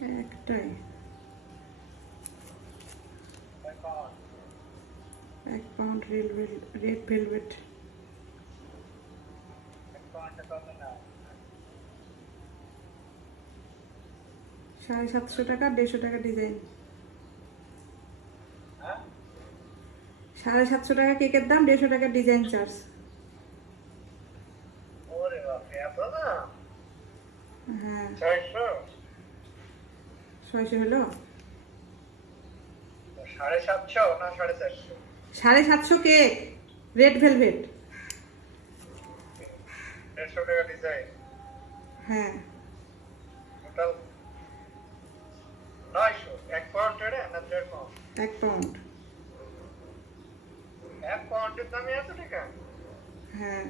একটাই 1 pound red velvet. 750 টাকা, 150 টাকা ডিজাইন। 750 টাকা কেকের দাম, 150 টাকা ডিজাইন চার্জ। হ্যাঁ 600 হলো। 750 কেক রেড ভেলভেট। হ্যাঁ 1 পাউন্ড। হ্যাঁ